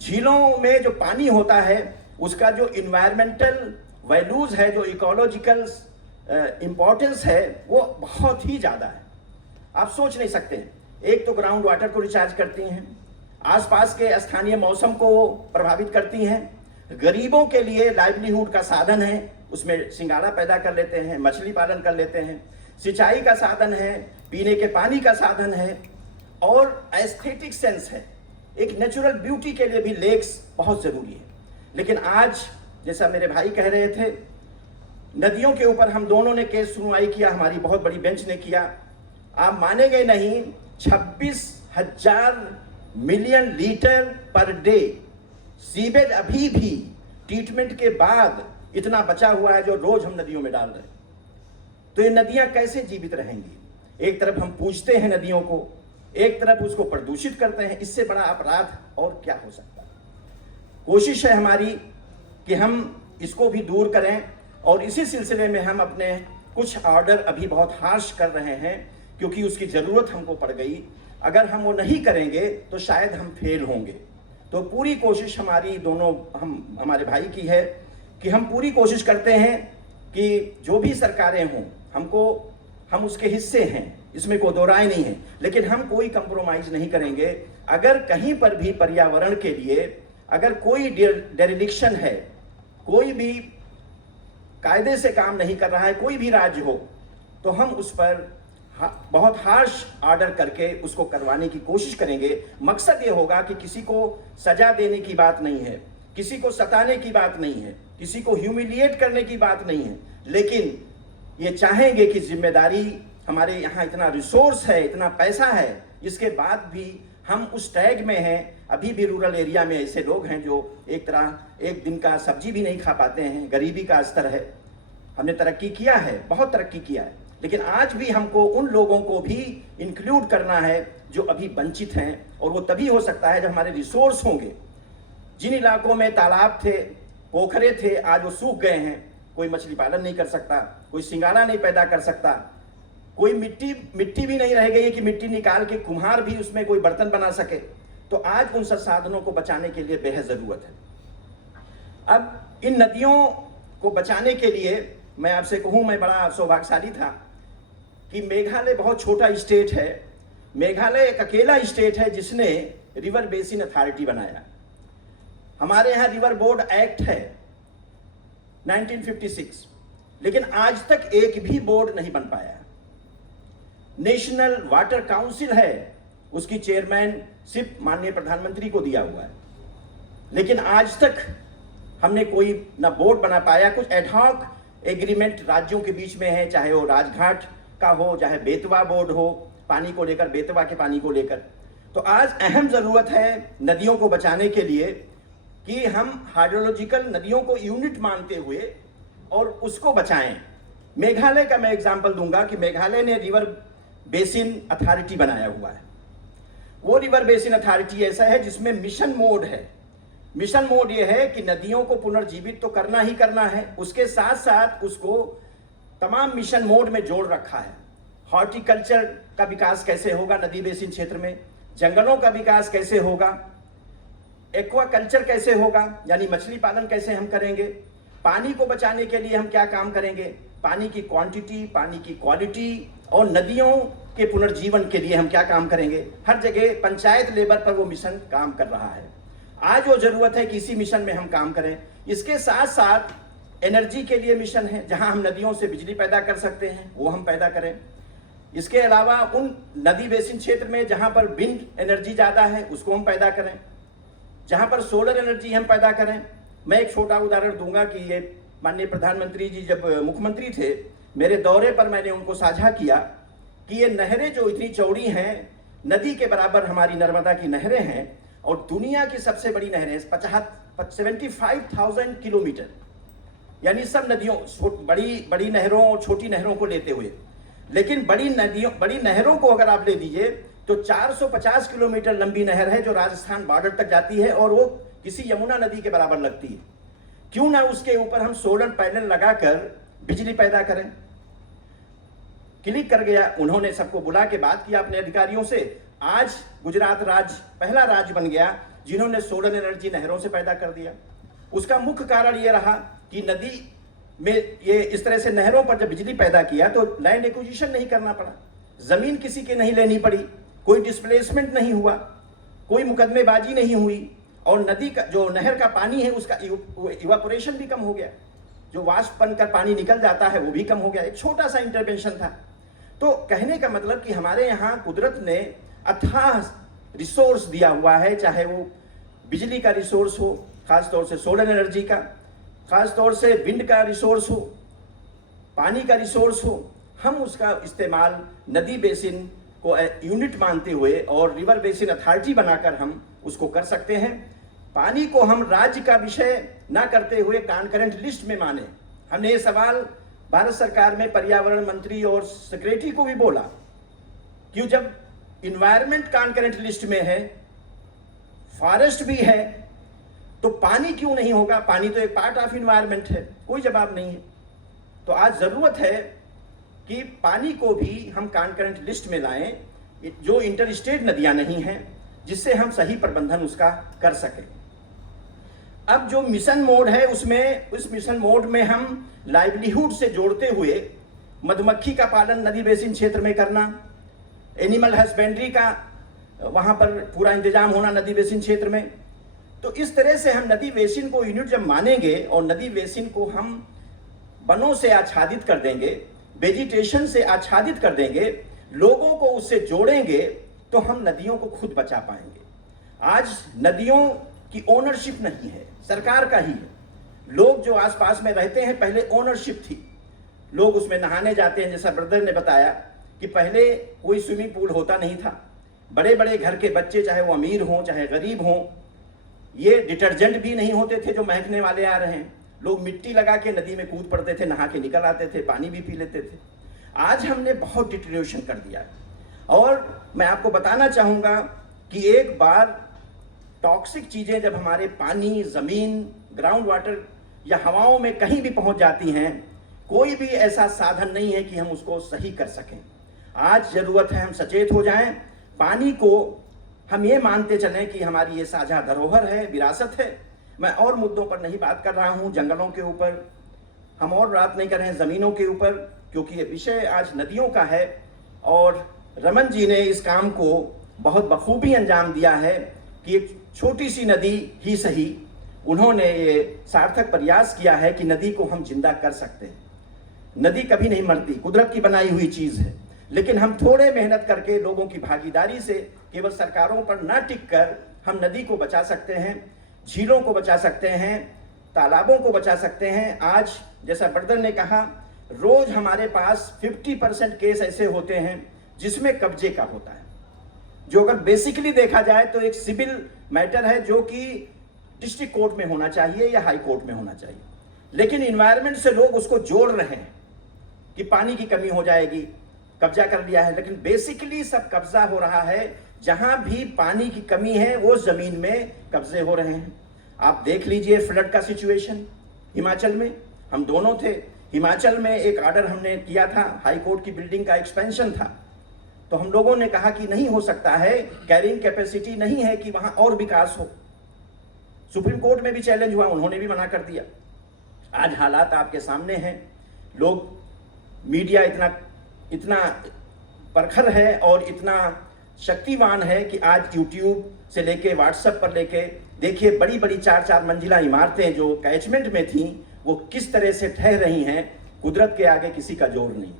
झीलों में जो पानी होता है उसका जो इन्वायरमेंटल वैल्यूज है, जो इकोलॉजिकल इंपॉर्टेंस है, वो बहुत ही ज़्यादा है। आप सोच नहीं सकते। एक तो ग्राउंड वाटर को रिचार्ज करती हैं, आसपास के स्थानीय मौसम को प्रभावित करती हैं, गरीबों के लिए लाइवलीहुड का साधन है, उसमें सिंगाड़ा पैदा कर लेते हैं, मछली पालन कर लेते हैं, सिंचाई का साधन है, पीने के पानी का साधन है और एस्थेटिक सेंस है। एक नेचुरल ब्यूटी के लिए भी लेक्स बहुत ज़रूरी है। लेकिन आज जैसा मेरे भाई कह रहे थे, नदियों के ऊपर हम दोनों ने केस सुनवाई किया, हमारी बहुत बड़ी बेंच ने किया। आप मानेंगे नहीं, 26,000 million litre per day sewage अभी भी ट्रीटमेंट के बाद इतना बचा हुआ है जो रोज हम नदियों में डाल रहे हैं। तो ये नदियां कैसे जीवित रहेंगी? एक तरफ हम पूजते हैं नदियों को, एक तरफ उसको प्रदूषित करते हैं। इससे बड़ा अपराध और क्या हो सकता है? कोशिश है हमारी कि हम इसको भी दूर करें और इसी सिलसिले में हम अपने कुछ ऑर्डर अभी बहुत हार्श कर रहे हैं क्योंकि उसकी ज़रूरत हमको पड़ गई। अगर हम वो नहीं करेंगे तो शायद हम फेल होंगे। तो पूरी कोशिश हमारी दोनों हमारे भाई की है कि हम पूरी कोशिश करते हैं कि जो भी सरकारें हों, हम उसके हिस्से हैं, इसमें कोई दो राय नहीं है, लेकिन हम कोई कंप्रोमाइज़ नहीं करेंगे। अगर कहीं पर भी पर्यावरण के लिए अगर कोई डेरिलिक्शन है, कोई भी कायदे से काम नहीं कर रहा है, कोई भी राज्य हो, तो हम उस पर बहुत हार्श ऑर्डर करके उसको करवाने की कोशिश करेंगे। मकसद ये होगा कि किसी को सजा देने की बात नहीं है, किसी को सताने की बात नहीं है, किसी को ह्यूमिलिएट करने की बात नहीं है, लेकिन ये चाहेंगे कि जिम्मेदारी, हमारे यहाँ इतना रिसोर्स है, इतना पैसा है, इसके बाद भी हम उस टैग में हैं। अभी भी रूरल एरिया में ऐसे लोग हैं जो एक दिन का सब्जी भी नहीं खा पाते हैं, गरीबी का स्तर है। हमने तरक्की किया है, बहुत तरक्की किया है, लेकिन आज भी हमको उन लोगों को भी इंक्लूड करना है जो अभी वंचित हैं, और वो तभी हो सकता है जब हमारे रिसोर्स होंगे। जिन इलाकों में तालाब थे, पोखरे थे, आज वो सूख गए हैं। कोई मछली पालन नहीं कर सकता, कोई सिंगाड़ा नहीं पैदा कर सकता, कोई मिट्टी भी नहीं रह गई है कि मिट्टी निकाल के कुम्हार भी उसमें कोई बर्तन बना सके। तो आज उन संसाधनों को बचाने के लिए बेहद ज़रूरत है। अब इन नदियों को बचाने के लिए मैं आपसे कहूँ, मैं बड़ा सौभाग्यशाली था कि मेघालय बहुत छोटा स्टेट है। मेघालय एक अकेला स्टेट है जिसने रिवर बेसिन अथॉरिटी बनाया। हमारे यहाँ रिवर बोर्ड एक्ट है 1956, लेकिन आज तक एक भी बोर्ड नहीं बन पाया। नेशनल वाटर काउंसिल है, उसकी चेयरमैनशिप माननीय प्रधानमंत्री को दिया हुआ है, लेकिन आज तक हमने कोई ना बोर्ड बना पाया। कुछ एडहॉक एग्रीमेंट राज्यों के बीच में है, चाहे वो राजघाट का हो, चाहे बेतवा बोर्ड हो, पानी को लेकर, बेतवा के पानी को लेकर। तो आज अहम ज़रूरत है नदियों को बचाने के लिए कि हम हाइड्रोलॉजिकल नदियों को यूनिट मानते हुए और उसको बचाएं। मेघालय का मैं एग्जांपल दूंगा कि मेघालय ने रिवर बेसिन अथॉरिटी बनाया हुआ है। वो रिवर बेसिन अथॉरिटी ऐसा है जिसमें मिशन मोड है। मिशन मोड ये है कि नदियों को पुनर्जीवित तो करना ही करना है, उसके साथ साथ उसको तमाम मिशन मोड में जोड़ रखा है। हॉर्टिकल्चर का विकास कैसे होगा नदी बेसिन क्षेत्र में, जंगलों का विकास कैसे होगा, एक्वाकल्चर कैसे होगा यानी मछली पालन कैसे हम करेंगे, पानी को बचाने के लिए हम क्या काम करेंगे, पानी की क्वांटिटी, पानी की क्वालिटी और नदियों के पुनर्जीवन के लिए हम क्या काम करेंगे। हर जगह पंचायत लेवल पर वो मिशन काम कर रहा है। आज वो जरूरत है कि इसी मिशन में हम काम करें। इसके साथ साथ एनर्जी के लिए मिशन है, जहां हम नदियों से बिजली पैदा कर सकते हैं वो हम पैदा करें। इसके अलावा उन नदी बेसिन क्षेत्र में जहां पर विंड एनर्जी ज़्यादा है उसको हम पैदा करें, जहां पर सोलर एनर्जी हम पैदा करें। मैं एक छोटा उदाहरण दूंगा कि ये माननीय प्रधानमंत्री जी जब मुख्यमंत्री थे, मेरे दौरे पर मैंने उनको साझा किया कि ये नहरें जो इतनी चौड़ी हैं, नदी के बराबर हमारी नर्मदा की नहरें हैं और दुनिया की सबसे बड़ी नहरें 75,000 किलोमीटर, यानी सब नदियों, बड़ी नहरों और छोटी नहरों को लेते हुए, लेकिन बड़ी नहरों को अगर आप ले दीजिए तो 450 किलोमीटर लंबी नहर है जो राजस्थान बॉर्डर तक जाती है और वो किसी यमुना नदी के बराबर लगती है। क्यों ना उसके ऊपर हम सोलर पैनल लगाकर बिजली पैदा करें। क्लिक कर गया, उन्होंने सबको बुला के बात किया अपने अधिकारियों से। आज गुजरात राज्य पहला राज्य बन गया जिन्होंने सोलर एनर्जी नहरों से पैदा कर दिया। उसका मुख्य कारण यह रहा कि नदी में ये इस तरह से नहरों पर जब बिजली पैदा किया तो लैंड एक्विजिशन नहीं करना पड़ा, जमीन किसी की नहीं लेनी पड़ी, कोई डिस्प्लेसमेंट नहीं हुआ, कोई मुकदमेबाजी नहीं हुई और नदी का जो नहर का पानी है उसका इवापोरेशन भी कम हो गया, जो वाष्प बनकर पानी निकल जाता है वो भी कम हो गया। एक छोटा सा इंटरवेंशन था। तो कहने का मतलब कि हमारे यहाँ कुदरत ने अथाह रिसोर्स दिया हुआ है, चाहे वो बिजली का रिसोर्स हो, खासतौर से सोलर एनर्जी का, खासतौर से विंड का रिसोर्स हो, पानी का रिसोर्स हो। हम उसका इस्तेमाल नदी बेसिन को यूनिट मानते हुए और रिवर बेसिन अथॉरिटी बनाकर हम उसको कर सकते हैं। पानी को हम राज्य का विषय ना करते हुए कॉन्करेंट लिस्ट में माने। हमने ये सवाल भारत सरकार में पर्यावरण मंत्री और सेक्रेटरी को भी बोला, क्यों जब इन्वायरमेंट कॉन्करेंट लिस्ट में है, फॉरेस्ट भी है, तो पानी क्यों नहीं होगा। पानी तो एक पार्ट ऑफ इन्वायरमेंट है। कोई जवाब नहीं है। तो आज जरूरत है कि पानी को भी हम कॉन्करेंट लिस्ट में लाएं, जो इंटर स्टेट नदियां नहीं हैं, जिससे हम सही प्रबंधन उसका कर सकें। अब जो मिशन मोड है उसमें, उस मिशन मोड में हम लाइवलीहुड से जोड़ते हुए मधुमक्खी का पालन नदी बेसिन क्षेत्र में करना, एनिमल हस्बेंड्री का वहां पर पूरा इंतजाम होना नदी बेसिन क्षेत्र में। तो इस तरह से हम नदी बेसिन को यूनिट जब मानेंगे और नदी बेसिन को हम वनों से आच्छादित कर देंगे, वेजिटेशन से आच्छादित कर देंगे, लोगों को उससे जोड़ेंगे, तो हम नदियों को खुद बचा पाएंगे। आज नदियों की ओनरशिप नहीं है, सरकार का ही है। लोग जो आसपास में रहते हैं, पहले ओनरशिप थी, लोग उसमें नहाने जाते हैं। जैसा ब्रदर ने बताया कि पहले कोई स्विमिंग पूल होता नहीं था। बड़े बड़े घर के बच्चे, चाहे वो अमीर हों चाहे गरीब हों, ये डिटर्जेंट भी नहीं होते थे जो महकने वाले आ रहे हैं, लोग मिट्टी लगा के नदी में कूद पड़ते थे, नहा के निकल आते थे, पानी भी पी लेते थे। आज हमने बहुत डिटेरियोरेशन कर दिया है। और मैं आपको बताना चाहूँगा कि एक बार टॉक्सिक चीज़ें जब हमारे पानी, ज़मीन, ग्राउंड वाटर या हवाओं में कहीं भी पहुँच जाती हैं, कोई भी ऐसा साधन नहीं है कि हम उसको सही कर सकें। आज ज़रूरत है हम सचेत हो जाएं। पानी को हम ये मानते चलें कि हमारी ये साझा धरोहर है, विरासत है। मैं और मुद्दों पर नहीं बात कर रहा हूँ, जंगलों के ऊपर हम और बात नहीं कर रहे हैं, ज़मीनों के ऊपर, क्योंकि ये विषय आज नदियों का है। और रमन जी ने इस काम को बहुत बखूबी अंजाम दिया है कि एक छोटी सी नदी ही सही, उन्होंने ये सार्थक प्रयास किया है कि नदी को हम जिंदा कर सकते हैं। नदी कभी नहीं मरती, कुदरत की बनाई हुई चीज़ है, लेकिन हम थोड़े मेहनत करके लोगों की भागीदारी से, केवल सरकारों पर ना टिक कर, हम नदी को बचा सकते हैं, झीलों को बचा सकते हैं, तालाबों को बचा सकते हैं। आज जैसा ब्रदर ने कहा, रोज हमारे पास 50% केस ऐसे होते हैं जिसमें कब्जे का होता है। जो अगर बेसिकली देखा जाए तो एक सिविल मैटर है जो कि डिस्ट्रिक्ट कोर्ट में होना चाहिए या हाई कोर्ट में होना चाहिए, लेकिन इन्वायरमेंट से लोग उसको जोड़ रहे हैं कि पानी की कमी हो जाएगी, कब्जा कर लिया है। लेकिन बेसिकली सब कब्जा हो रहा है, जहां भी पानी की कमी है वो जमीन में कब्जे हो रहे हैं। आप देख लीजिए फ्लड का सिचुएशन हिमाचल में, हम दोनों थे हिमाचल में, एक ऑर्डर हमने किया था, हाई कोर्ट की बिल्डिंग का एक्सपेंशन था, तो हम लोगों ने कहा कि नहीं हो सकता है, कैरिंग कैपेसिटी नहीं है कि वहां और विकास हो। सुप्रीम कोर्ट में भी चैलेंज हुआ, उन्होंने भी मना कर दिया। आज हालात आपके सामने हैं, लोग मीडिया इतना प्रखर है और इतना शक्तिवान है कि आज यूट्यूब से लेके व्हाट्सएप पर लेके देखिए बड़ी बड़ी 4-4 मंजिला इमारतें जो कैचमेंट में थी वो किस तरह से ठहर रही हैं। कुदरत के आगे किसी का जोर नहीं।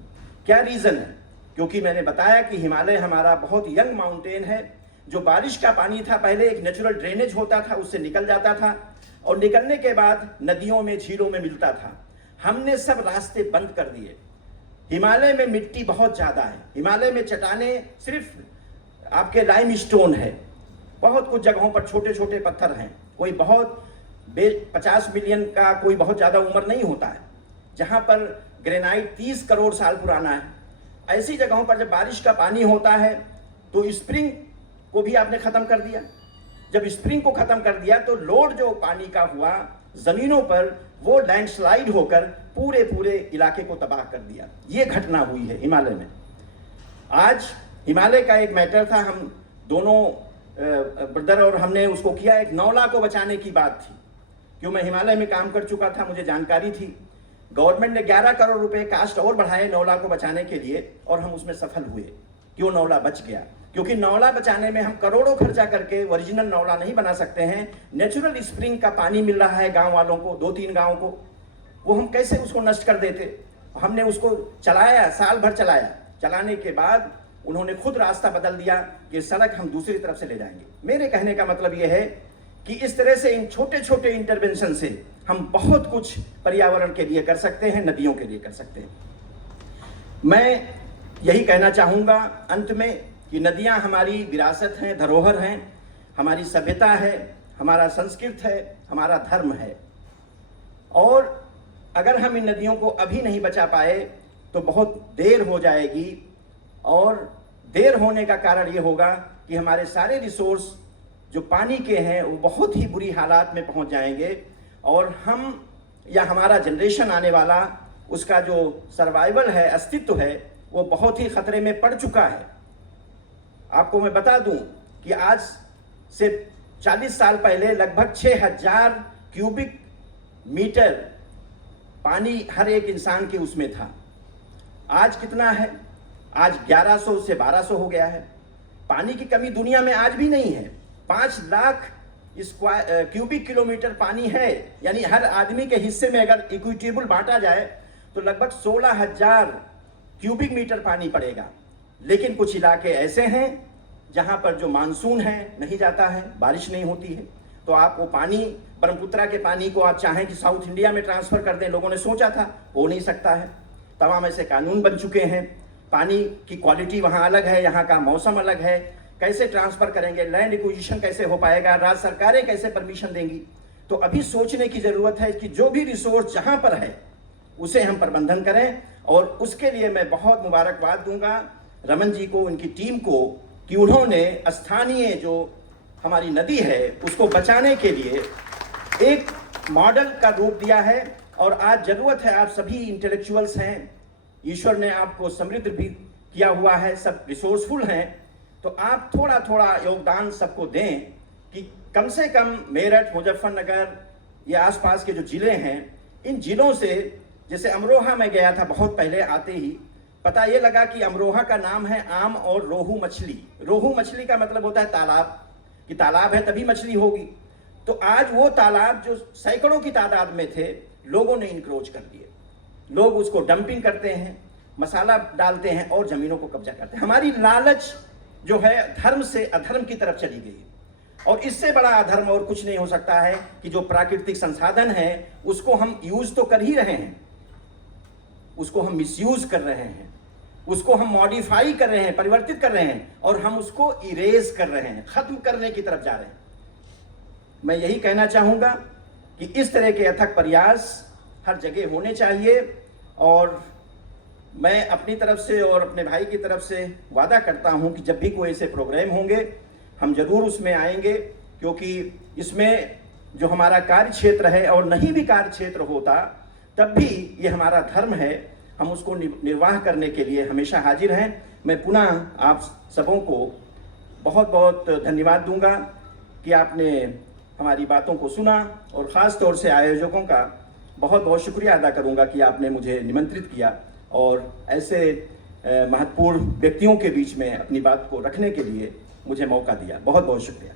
क्या रीजन है? क्योंकि मैंने बताया कि हिमालय हमारा बहुत यंग माउंटेन है। जो बारिश का पानी था पहले एक नेचुरल ड्रेनेज होता था, उससे निकल जाता था और निकलने के बाद नदियों में झीलों में मिलता था। हमने सब रास्ते बंद कर दिए। हिमालय में मिट्टी बहुत ज्यादा है, हिमालय में चट्टानें सिर्फ आपके लाइम स्टोन है, बहुत कुछ जगहों पर छोटे छोटे पत्थर हैं, कोई बहुत 50 मिलियन का कोई बहुत ज़्यादा उम्र नहीं होता है, जहाँ पर ग्रेनाइट 30 करोड़ साल पुराना है। ऐसी जगहों पर जब बारिश का पानी होता है तो स्प्रिंग को भी आपने ख़त्म कर दिया। जब स्प्रिंग को ख़त्म कर दिया तो लोड जो पानी का हुआ ज़मीनों पर वो लैंडस्लाइड होकर पूरे इलाके को तबाह कर दिया। ये घटना हुई है हिमालय में। आज हिमालय का एक मैटर था, हम दोनों ब्रदर और हमने उसको किया, एक नौला को बचाने की बात थी। क्यों, मैं हिमालय में काम कर चुका था, मुझे जानकारी थी। गवर्नमेंट ने 11 करोड़ रुपए कास्ट और बढ़ाए नौला को बचाने के लिए और हम उसमें सफल हुए। क्यों नौला बच गया? क्योंकि नौला बचाने में हम करोड़ों खर्चा करके ओरिजिनल नौला नहीं बना सकते हैं। नेचुरल स्प्रिंग का पानी मिल रहा है गांव वालों को, 2-3 गांव को, वो हम कैसे उसको नष्ट कर देते? हमने उसको चलाया, साल भर चलाया। चलाने के बाद उन्होंने खुद रास्ता बदल दिया कि सड़क हम दूसरी तरफ से ले जाएंगे। मेरे कहने का मतलब यह है कि इस तरह से इन छोटे छोटे इंटरवेंशन से हम बहुत कुछ पर्यावरण के लिए कर सकते हैं, नदियों के लिए कर सकते हैं। मैं यही कहना चाहूँगा अंत में कि नदियाँ हमारी विरासत हैं, धरोहर हैं, हमारी सभ्यता है, हमारा संस्कृत है, हमारा धर्म है। और अगर हम इन नदियों को अभी नहीं बचा पाए तो बहुत देर हो जाएगी, और देर होने का कारण ये होगा कि हमारे सारे रिसोर्स जो पानी के हैं वो बहुत ही बुरी हालात में पहुंच जाएंगे और हम या हमारा जनरेशन आने वाला, उसका जो सर्वाइवल है, अस्तित्व है, वो बहुत ही खतरे में पड़ चुका है। आपको मैं बता दूं कि आज से 40 साल पहले लगभग 6000 क्यूबिक मीटर पानी हर एक इंसान के उसमें था। आज कितना है? आज 1100 से 1200 हो गया है। पानी की कमी दुनिया में आज भी नहीं है। 5 लाख क्यूबिक किलोमीटर पानी है, यानी हर आदमी के हिस्से में अगर इक्विटेबल बांटा जाए तो लगभग 16,000 क्यूबिक मीटर पानी पड़ेगा। लेकिन कुछ इलाके ऐसे हैं जहां पर जो मानसून है नहीं जाता है, बारिश नहीं होती है, तो आप वो पानी, ब्रह्मपुत्रा के पानी को आप चाहें कि साउथ इंडिया में ट्रांसफर कर दें, लोगों ने सोचा था, हो नहीं सकता है। तमाम ऐसे कानून बन चुके हैं। पानी की क्वालिटी वहाँ अलग है, यहाँ का मौसम अलग है, कैसे ट्रांसफर करेंगे, लैंड एक्विजिशन कैसे हो पाएगा, राज्य सरकारें कैसे परमिशन देंगी? तो अभी सोचने की जरूरत है कि जो भी रिसोर्स जहाँ पर है उसे हम प्रबंधन करें। और उसके लिए मैं बहुत मुबारकबाद दूंगा रमन जी को, उनकी टीम को, कि उन्होंने स्थानीय जो हमारी नदी है उसको बचाने के लिए एक मॉडल का रूप दिया है। और आज जरूरत है, आप सभी इंटेलेक्चुअल्स हैं, ईश्वर ने आपको समृद्ध भी किया हुआ है, सब रिसोर्सफुल हैं, तो आप थोड़ा थोड़ा योगदान सबको दें कि कम से कम मेरठ, मुजफ्फरनगर या आसपास के जो जिले हैं, इन जिलों से, जैसे अमरोहा में गया था बहुत पहले, आते ही पता ये लगा कि अमरोहा का नाम है आम और रोहू मछली। रोहू मछली का मतलब होता है तालाब, कि तालाब है तभी मछली होगी। तो आज वो तालाब जो सैकड़ों की तादाद में थे, लोगों ने इंक्रोच कर दिए। लोग उसको डंपिंग करते हैं, मसाला डालते हैं और जमीनों को कब्जा करते हैं। हमारी लालच जो है धर्म से अधर्म की तरफ चली गई, और इससे बड़ा अधर्म और कुछ नहीं हो सकता है कि जो प्राकृतिक संसाधन है उसको हम यूज तो कर ही रहे हैं, उसको हम मिसयूज कर रहे हैं, उसको हम मॉडिफाई कर रहे हैं, परिवर्तित कर रहे हैं, और हम उसको इरेज कर रहे हैं, खत्म करने की तरफ जा रहे हैं। मैं यही कहना चाहूँगा कि इस तरह के अथक प्रयास हर जगह होने चाहिए, और मैं अपनी तरफ से और अपने भाई की तरफ से वादा करता हूं कि जब भी कोई ऐसे प्रोग्राम होंगे हम जरूर उसमें आएंगे, क्योंकि इसमें जो हमारा कार्य क्षेत्र है, और नहीं भी कार्य क्षेत्र होता तब भी ये हमारा धर्म है, हम उसको निर्वाह करने के लिए हमेशा हाजिर हैं। मैं पुनः आप सबों को बहुत बहुत धन्यवाद दूंगा कि आपने हमारी बातों को सुना, और ख़ास तौर से आयोजकों का बहुत बहुत शुक्रिया अदा करूंगा कि आपने मुझे निमंत्रित किया और ऐसे महत्वपूर्ण व्यक्तियों के बीच में अपनी बात को रखने के लिए मुझे मौका दिया। बहुत बहुत शुक्रिया।